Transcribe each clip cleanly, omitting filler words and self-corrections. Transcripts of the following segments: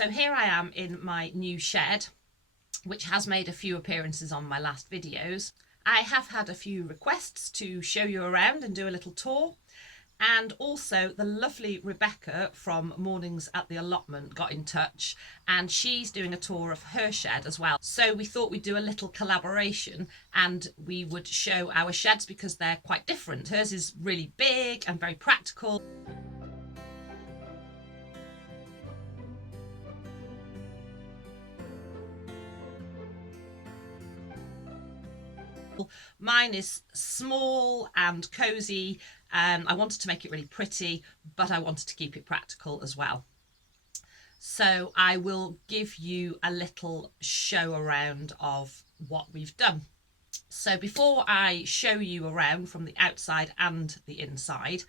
So here I am in my new shed, which has made a few appearances on my last videos. I have had a few requests to show you around and do a little tour. And also the lovely Rebecca from Mornings at the Allotment got in touch, and she's doing a tour of her shed as well. So we thought we'd do a little collaboration and we would show our sheds because they're quite different. Hers is really big and very practical. Mine is small and cosy. I wanted to make it really pretty, but I wanted to keep it practical as well. So I will give you a little show around of what we've done. So before I show you around from the outside and the inside,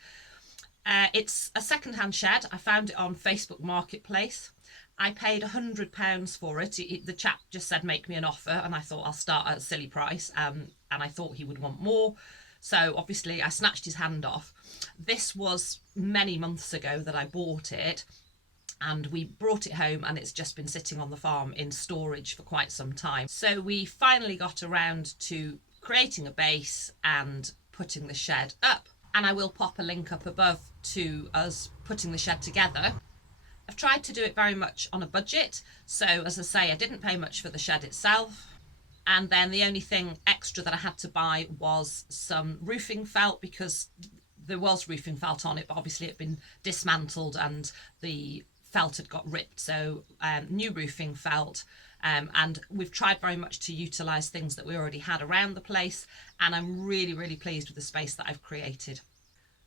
it's a second-hand shed. I found it on Facebook Marketplace. I paid £100 for it. The chap just said, make me an offer, and I thought I'll start at a silly price, and I thought he would want more. So obviously I snatched his hand off. This was many months ago that I bought it, and we brought it home and it's just been sitting on the farm in storage for quite some time. So we finally got around to creating a base and putting the shed up. And I will pop a link up above to us putting the shed together. I've tried to do it very much on a budget. So as I say, I didn't pay much for the shed itself. And then the only thing extra that I had to buy was some roofing felt, because there was roofing felt on it, but obviously it had been dismantled and the felt had got ripped. So new roofing felt. And we've tried very much to utilise things that we already had around the place. And I'm really, really pleased with the space that I've created.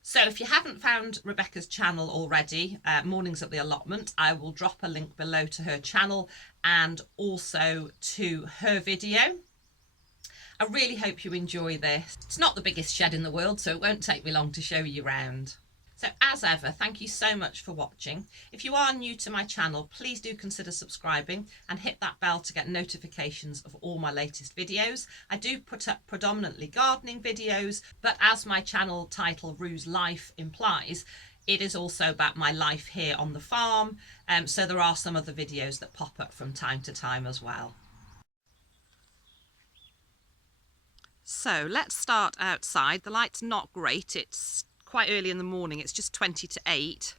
So if you haven't found Rebecca's channel already, Mornings at the Allotment, I will drop a link below to her channel and also to her video. I really hope you enjoy this. It's not the biggest shed in the world, so it won't take me long to show you around. So as ever, thank you so much for watching. If you are new to my channel, please do consider subscribing and hit that bell to get notifications of all my latest videos. I do put up predominantly gardening videos, but as my channel title Rue's Life implies, it is also about my life here on the farm. So there are some other videos that pop up from time to time as well. So let's start outside. The light's not great. It's quite early in the morning, it's just 20 to 8,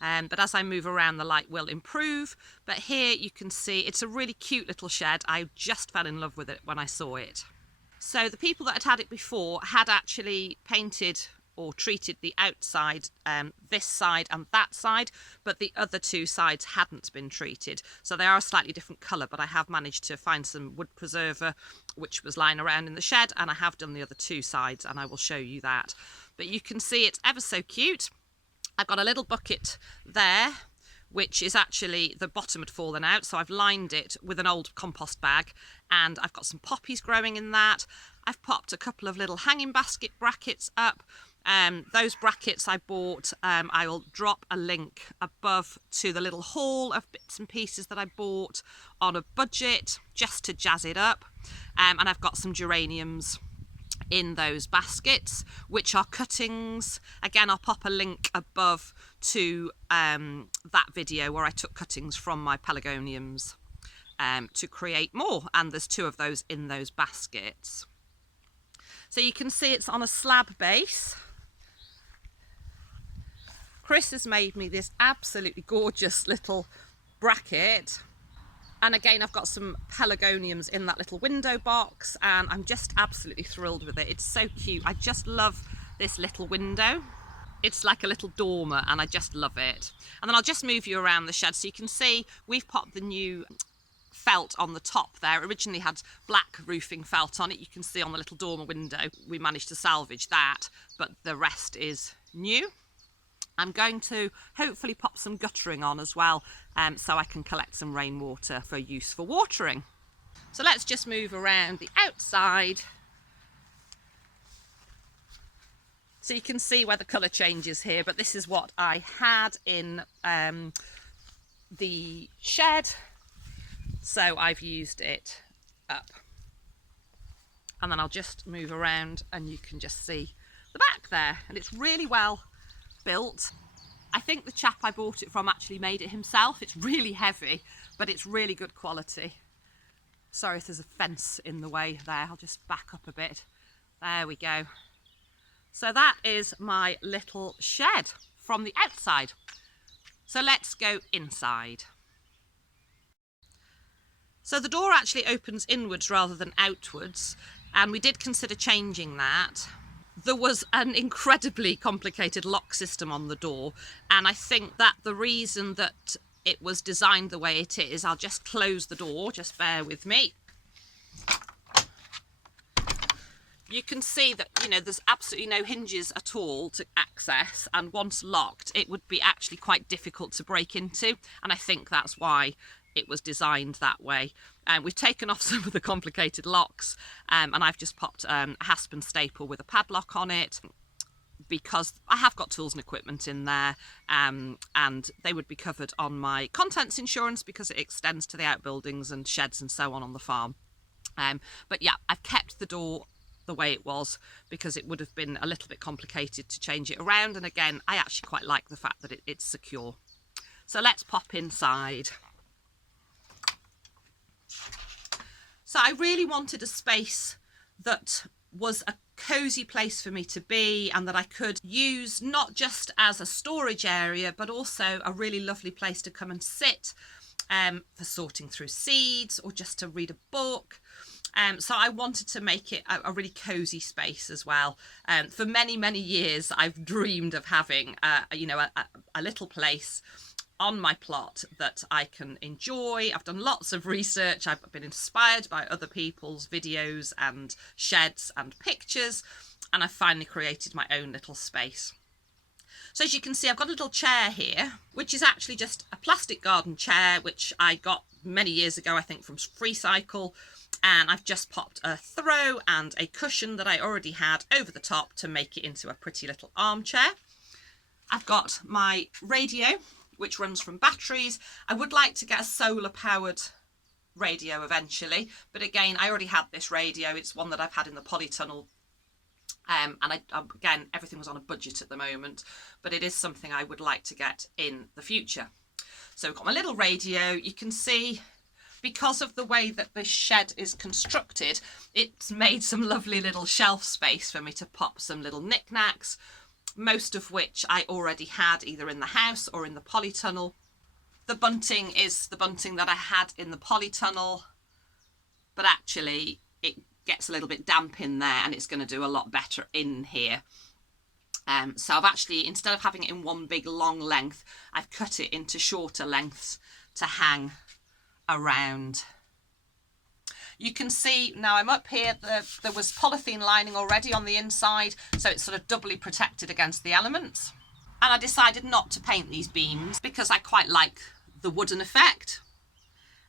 but as I move around the light will improve. But here you can see it's a really cute little shed. I just fell in love with it when I saw it. So the people that had it before had actually painted or treated the outside, this side and that side, but the other two sides hadn't been treated, so they are a slightly different colour. But I have managed to find some wood preserver which was lying around in the shed, and I have done the other two sides, and I will show you that. But you can see it's ever so cute. I've got a little bucket there, which is actually, the bottom had fallen out, so I've lined it with an old compost bag, and I've got some poppies growing in that. I've popped a couple of little hanging basket brackets up. Those brackets I bought, I will drop a link above to the little haul of bits and pieces that I bought on a budget just to jazz it up. And I've got some geraniums in those baskets, which are cuttings. Again, I'll pop a link above to that video where I took cuttings from my pelargoniums to create more, and there's 2 of those in those baskets. So you can see it's on a slab base. Chris has made me this absolutely gorgeous little bracket. And again, I've got some pelargoniums in that little window box, and I'm just absolutely thrilled with it. It's so cute. I just love this little window. It's like a little dormer, and I just love it. And then I'll just move you around the shed so you can see we've popped the new felt on the top there. It originally had black roofing felt on it. You can see on the little dormer window, we managed to salvage that, but the rest is new. I'm going to hopefully pop some guttering on as well, so I can collect some rainwater for use for watering. So let's just move around the outside so you can see where the colour changes here. But this is what I had in the shed, so I've used it up. And then I'll just move around and you can just see the back there, and it's really well built. I think the chap I bought it from actually made it himself. It's really heavy, but it's really good quality. Sorry if there's a fence in the way there. I'll just back up a bit. There we go. So that is my little shed from the outside. So let's go inside. So the door actually opens inwards rather than outwards, and we did consider changing that. There was an incredibly complicated lock system on the door, and I think that the reason that it was designed the way it is, I'll just close the door, just bear with me. You can see that, you know, there's absolutely no hinges at all to access, and once locked it would be actually quite difficult to break into, and I think that's why it was designed that way. We've taken off some of the complicated locks, and I've just popped a hasp and staple with a padlock on it, because I have got tools and equipment in there, and they would be covered on my contents insurance because it extends to the outbuildings and sheds and so on the farm. But yeah, I've kept the door the way it was because it would have been a little bit complicated to change it around, and again, I actually quite like the fact that it's secure. So let's pop inside. So I really wanted a space that was a cosy place for me to be, and that I could use not just as a storage area, but also a really lovely place to come and sit for sorting through seeds or just to read a book. So I wanted to make it a really cosy space as well. For many, many years, I've dreamed of having, a little place on my plot that I can enjoy. I've done lots of research. I've been inspired by other people's videos and sheds and pictures, and I've finally created my own little space. So as you can see, I've got a little chair here, which is actually just a plastic garden chair, which I got many years ago, I think from Freecycle, and I've just popped a throw and a cushion that I already had over the top to make it into a pretty little armchair. I've got my radio, which runs from batteries. I would like to get a solar powered radio eventually, but again, I already had this radio. It's one that I've had in the polytunnel, and again, everything was on a budget at the moment, but it is something I would like to get in the future. So I've got my little radio. You can see, because of the way that this shed is constructed, it's made some lovely little shelf space for me to pop some little knickknacks, most of which I already had either in the house or in the polytunnel. The bunting is the bunting that I had in the polytunnel, but actually it gets a little bit damp in there and it's going to do a lot better in here. So I've actually, instead of having it in one big long length, I've cut it into shorter lengths to hang around. You can see now I'm up here, there was polythene lining already on the inside, so it's sort of doubly protected against the elements. And I decided not to paint these beams because I quite like the wooden effect.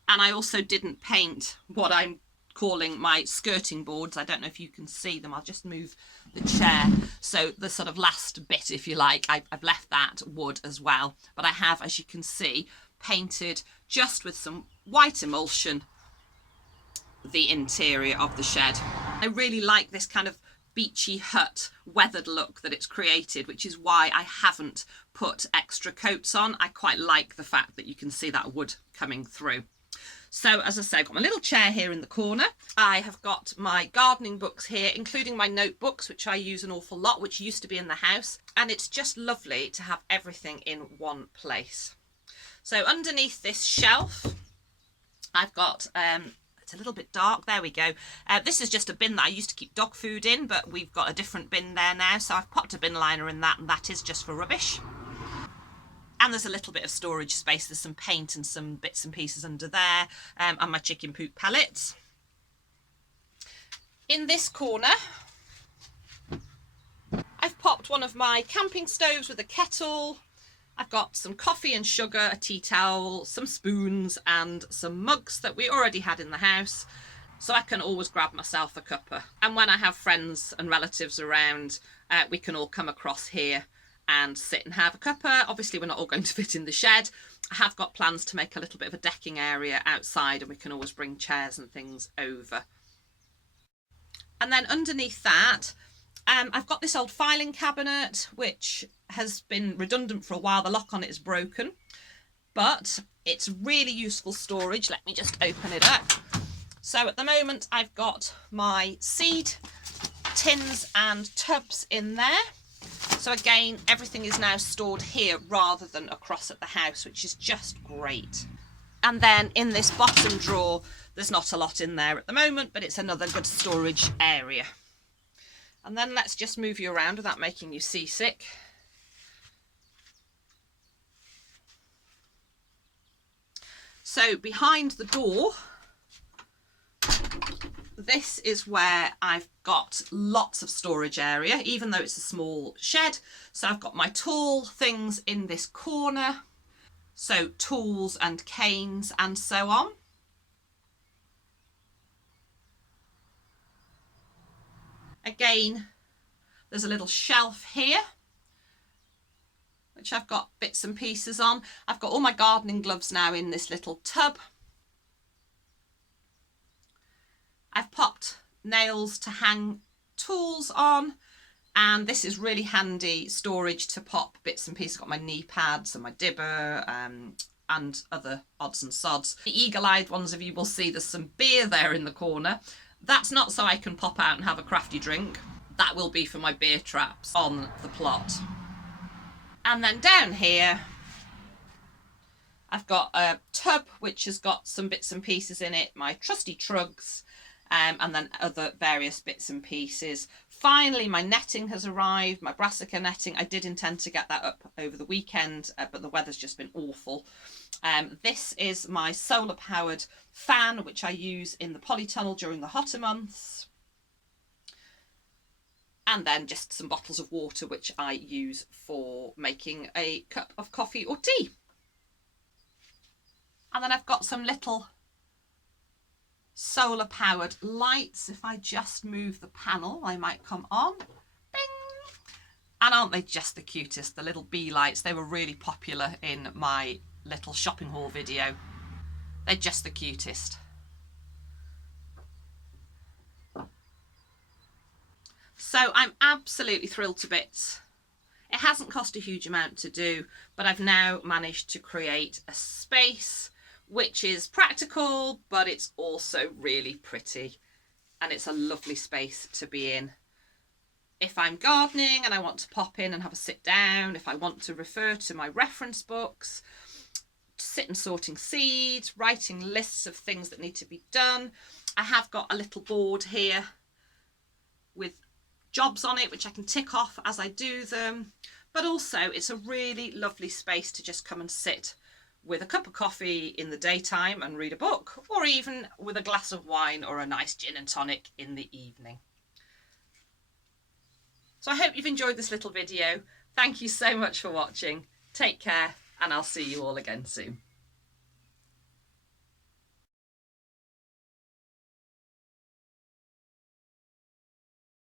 And I also didn't paint what I'm calling my skirting boards. I don't know if you can see them. I'll just move the chair. So the sort of last bit, if you like, I've left that wood as well. But I have, as you can see, painted just with some white emulsion the interior of the shed. I really like this kind of beachy hut weathered look that it's created, which is why I haven't put extra coats on. I quite like the fact that you can see that wood coming through. So as I say, I've got my little chair here in the corner. I have got my gardening books here, including my notebooks, which I use an awful lot, which used to be in the house. And it's just lovely to have everything in one place. So underneath this shelf, I've got, it's a little bit dark, there we go. This is just a bin that I used to keep dog food in, but we've got a different bin there now. So I've popped a bin liner in that, and that is just for rubbish. And there's a little bit of storage space. There's some paint and some bits and pieces under there, and my chicken poop pellets. In this corner, I've popped one of my camping stoves with a kettle. I've got some coffee and sugar, a tea towel, some spoons and some mugs that we already had in the house, so I can always grab myself a cuppa. And when I have friends and relatives around, we can all come across here and sit and have a cuppa. Obviously we're not all going to fit in the shed. I have got plans to make a little bit of a decking area outside, and we can always bring chairs and things over. And then underneath that, I've got this old filing cabinet, which has been redundant for a while. The lock on it is broken, but it's really useful storage. Let me just open it up. So at the moment, I've got my seed tins and tubs in there. So again, everything is now stored here rather than across at the house, which is just great. And then in this bottom drawer, there's not a lot in there at the moment, but it's another good storage area. And then let's just move you around without making you seasick. So behind the door, this is where I've got lots of storage area, even though it's a small shed. So I've got my tool things in this corner. So tools and canes and so on. Again, there's a little shelf here, which I've got bits and pieces on. I've got all my gardening gloves now in this little tub. I've popped nails to hang tools on, and this is really handy storage to pop bits and pieces. I've got my knee pads and my dibber and other odds and sods. The eagle-eyed ones of you will see there's some beer there in the corner. That's not so I can pop out and have a crafty drink. That will be for my beer traps on the plot. And then down here, I've got a tub which has got some bits and pieces in it, my trusty trugs, and then other various bits and pieces. Finally, my netting has arrived, my brassica netting. I did intend to get that up over the weekend, but the weather's just been awful. This is my solar powered fan, which I use in the polytunnel during the hotter months. And then just some bottles of water, which I use for making a cup of coffee or tea. And then I've got some little solar powered lights. If I just move the panel, they might come on. Bing! And aren't they just the cutest? The little bee lights. They were really popular in my little shopping haul video. They're just the cutest. So I'm absolutely thrilled to bits. It hasn't cost a huge amount to do, but I've now managed to create a space which is practical, but it's also really pretty, and it's a lovely space to be in. If I'm gardening and I want to pop in and have a sit down, if I want to refer to my reference books, sit sorting seeds, writing lists of things that need to be done. I have got a little board here with jobs on it which I can tick off as I do them, but also it's a really lovely space to just come and sit with a cup of coffee in the daytime and read a book, or even with a glass of wine or a nice gin and tonic in the evening. So I hope you've enjoyed this little video. Thank you so much for watching. Take care, and I'll see you all again soon.